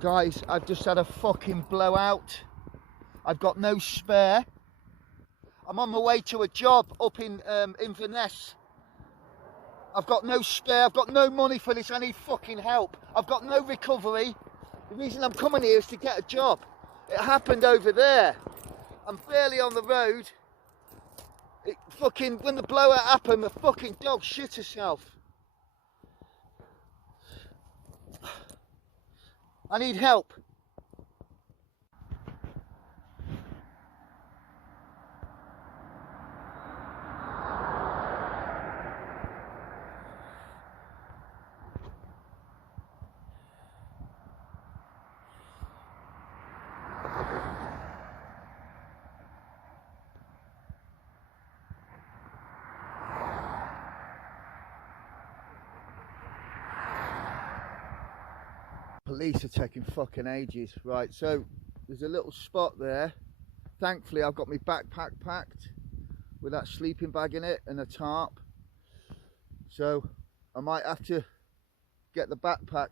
Guys, I've just had a fucking blowout. I've got no spare. I'm on my way to a job up in Inverness. I've got no spare, I've got no money for this, I need fucking help. I've got no recovery. The reason I'm coming here is to get a job. It happened over there. I'm barely on the road. When the blowout happened, the fucking dog shit herself. I need help. Police are taking fucking ages. Right, so there's a little spot there. Thankfully I've got my backpack packed with that sleeping bag in it and a tarp. So I might have to get the backpack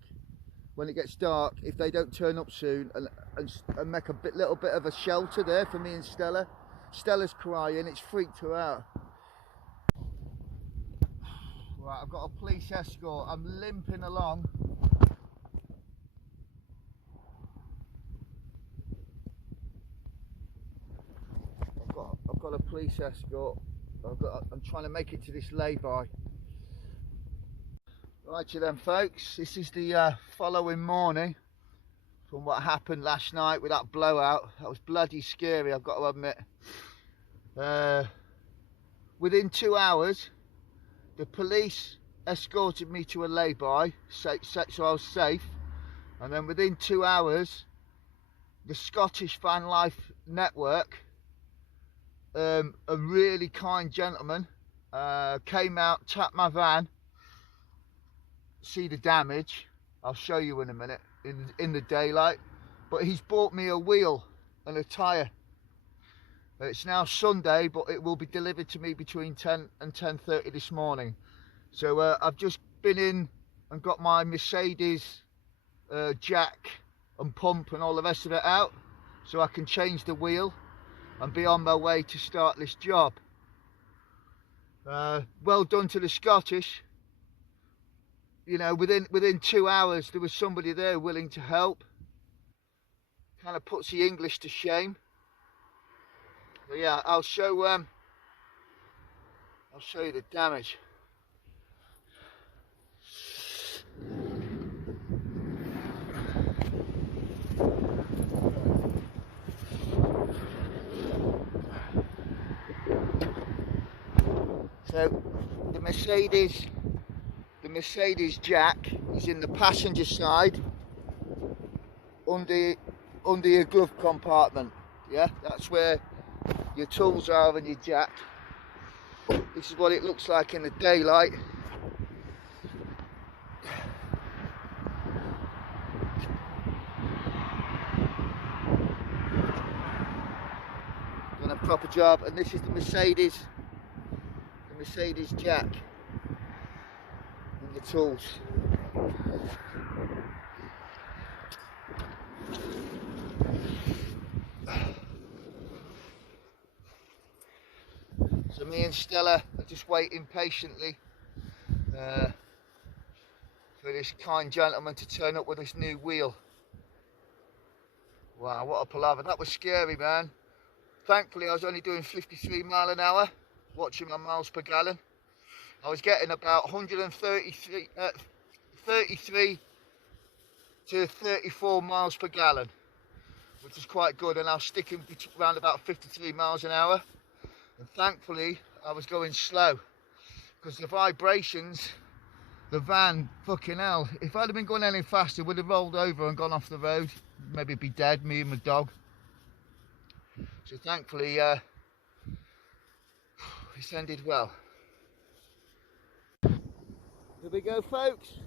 when it gets dark, if they don't turn up soon, and make a little bit of a shelter there for me and Stella. Stella's crying, it's freaked her out. Right, I've got a police escort, I'm limping along. I've got a police escort. I'm trying to make it to this lay-by. Righty then, folks. This is the following morning from what happened last night with that blowout. That was bloody scary, I've got to admit. Within 2 hours, the police escorted me to a lay-by, so I was safe. And then within 2 hours, the Scottish Vanlife network, a really kind gentleman came out, tapped my van, see the damage, I'll show you in a minute, in the daylight, but he's bought me a wheel and a tyre. It's now Sunday, but it will be delivered to me between 10 and 10:30 this morning. So I've just been in and got my Mercedes jack and pump and all the rest of it out, so I can change the wheel and be on my way to start this job. Well done to the Scottish. You know, within 2 hours there was somebody there willing to help. Kind of puts the English to shame. But yeah, I'll show you the damage. So the Mercedes jack is in the passenger side under your glove compartment. Yeah, that's where your tools are and your jack. This is what it looks like in the daylight. Done a proper job, and this is the Mercedes jack and the tools. So me and Stella are just waiting patiently for this kind gentleman to turn up with this new wheel. Wow, what a palaver. That was scary, man. Thankfully I was only doing 53 miles an hour, watching my miles per gallon. I was getting about 33 to 34 miles per gallon, which is quite good, and I was sticking around about 53 miles an hour. And thankfully I was going slow, because the vibrations, the van, fucking hell, if I'd have been going any faster, it would have rolled over and gone off the road, maybe be dead, me and my dog. So thankfully this ended well. Here we go, folks,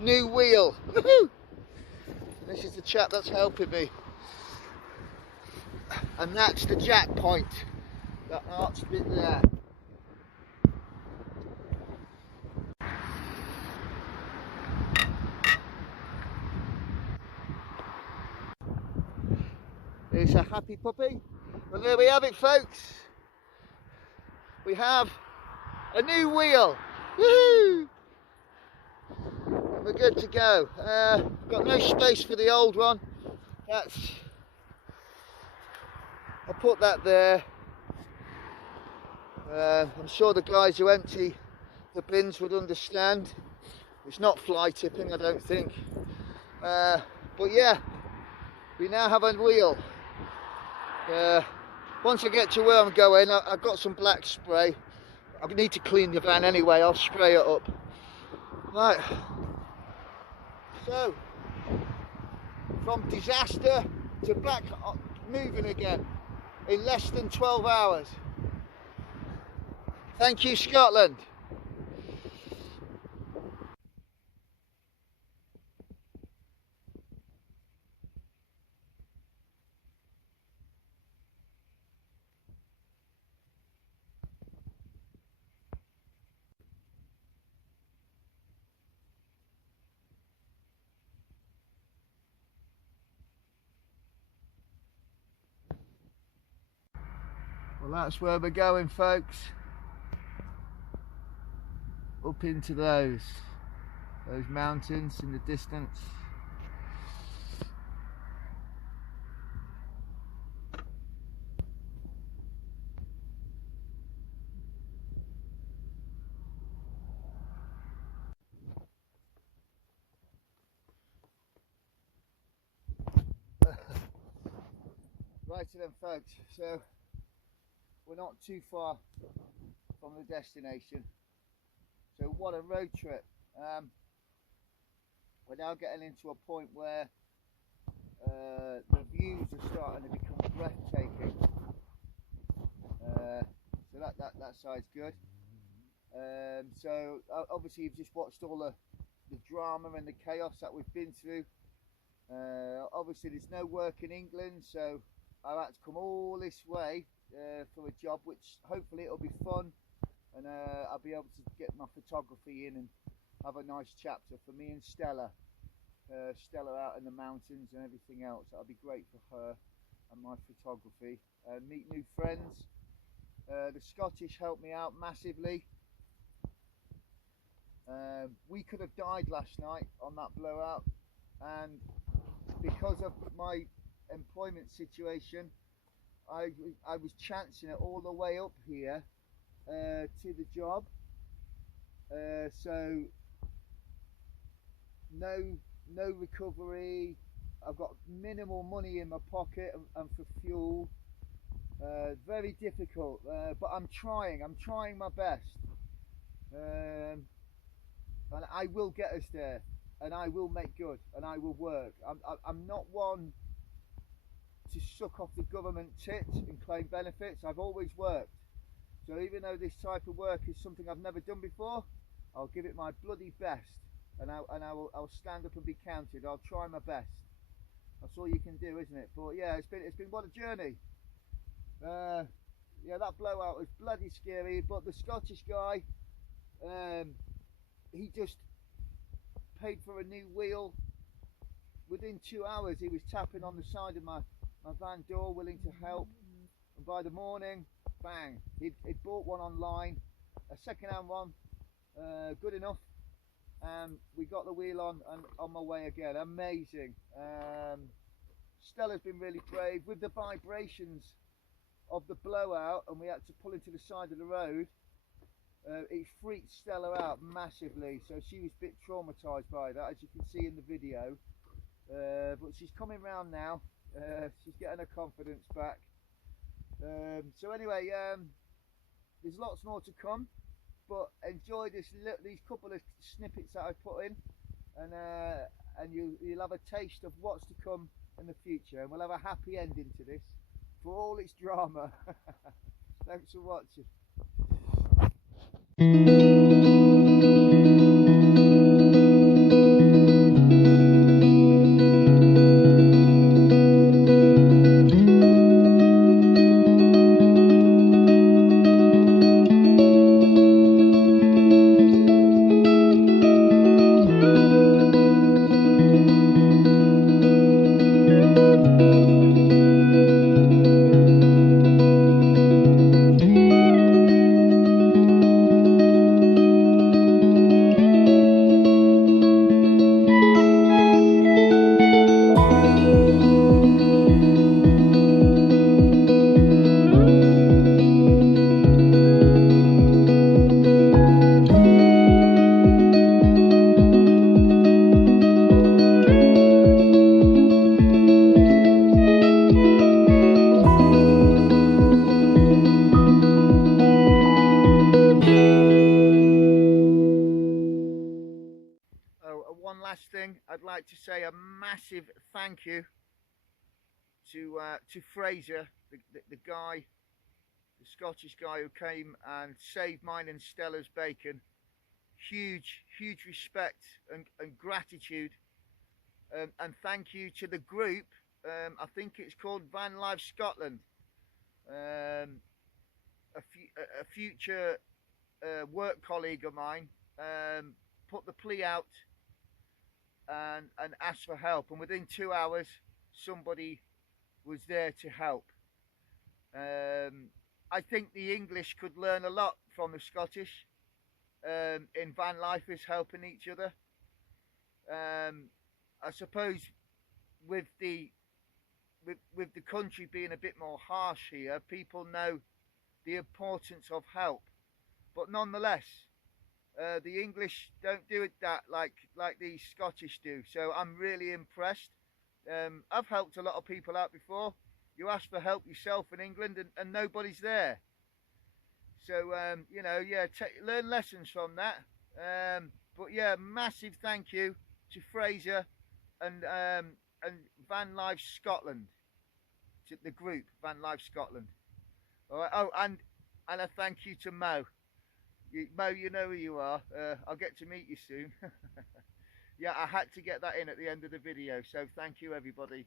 new wheel. Woohoo! This is the chap that's helping me, and that's the jack point, that arched bit there. it's a happy puppy. Well, there we have it, folks. We have a new wheel. Woohoo! We're good to go. Got no space for the old one. I'll put that there. I'm sure the guys who empty the bins would understand. It's not fly tipping, I don't think. But yeah, we now have a wheel. Once I get to where I'm going, I've got some black spray. I need to clean the van anyway, I'll spray it up. Right, so from disaster to back moving again in less than 12 hours. Thank you, Scotland. Well, that's where we're going, folks. Up into those mountains in the distance. Right then, folks, so we're not too far from the destination. So what a road trip. We're now getting into a point where the views are starting to become breathtaking. So that side's good. So obviously you've just watched all the drama and the chaos that we've been through. Obviously there's no work in England, so I've had to come all this way for a job, which hopefully it'll be fun, and I'll be able to get my photography in and have a nice chapter for me and Stella. Stella out in the mountains and everything else. That'll be great for her and my photography. Meet new friends. The Scottish helped me out massively. We could have died last night on that blowout, and because of my employment situation, I was chancing it all the way up here to the job. So no recovery. I've got minimal money in my pocket and for fuel. Very difficult, but I'm trying my best, and I will get us there, and I will make good, and I will work. I'm not one to suck off the government tits and claim benefits. I've always worked, so even though this type of work is something I've never done before, I'll give it my bloody best, and I'll stand up and be counted. I'll try my best. That's all you can do, isn't it? But yeah, it's been what a journey. Yeah, that blowout was bloody scary, but the Scottish guy, he just paid for a new wheel. Within 2 hours he was tapping on the side of my van door, willing to help, and by the morning, bang, he'd bought one online, a second-hand one, good enough, and we got the wheel on and on my way again. Amazing. Stella's been really brave with the vibrations of the blowout, and we had to pull into the side of the road. It freaked Stella out massively, so she was a bit traumatised by that, as you can see in the video. But she's coming round now. She's getting her confidence back. So anyway, there's lots more to come, but enjoy these couple of snippets that I've put in, and you'll have a taste of what's to come in the future, and we'll have a happy ending to this for all its drama. Thanks for watching. massive thank you to Fraser, the guy, the Scottish guy who came and saved mine and Stella's bacon. Huge respect and gratitude, and thank you to the group. I think it's called Vanlife Scotland. A future work colleague of mine put the plea out and asked for help, and within 2 hours somebody was there to help. I think the English could learn a lot from the Scottish in van life, is helping each other. I suppose with the country being a bit more harsh here, people know the importance of help, but nonetheless, the English don't do it that like the Scottish do. So I'm really impressed. I've helped a lot of people out before. You ask for help yourself in England, and nobody's there. So you know, yeah, learn lessons from that. But yeah, massive thank you to Fraser and Vanlife Scotland, to the group Vanlife Scotland. All right. Oh, and a thank you to Mo. Mo, you know who you are. I'll get to meet you soon. Yeah, I had to get that in at the end of the video. So thank you, everybody.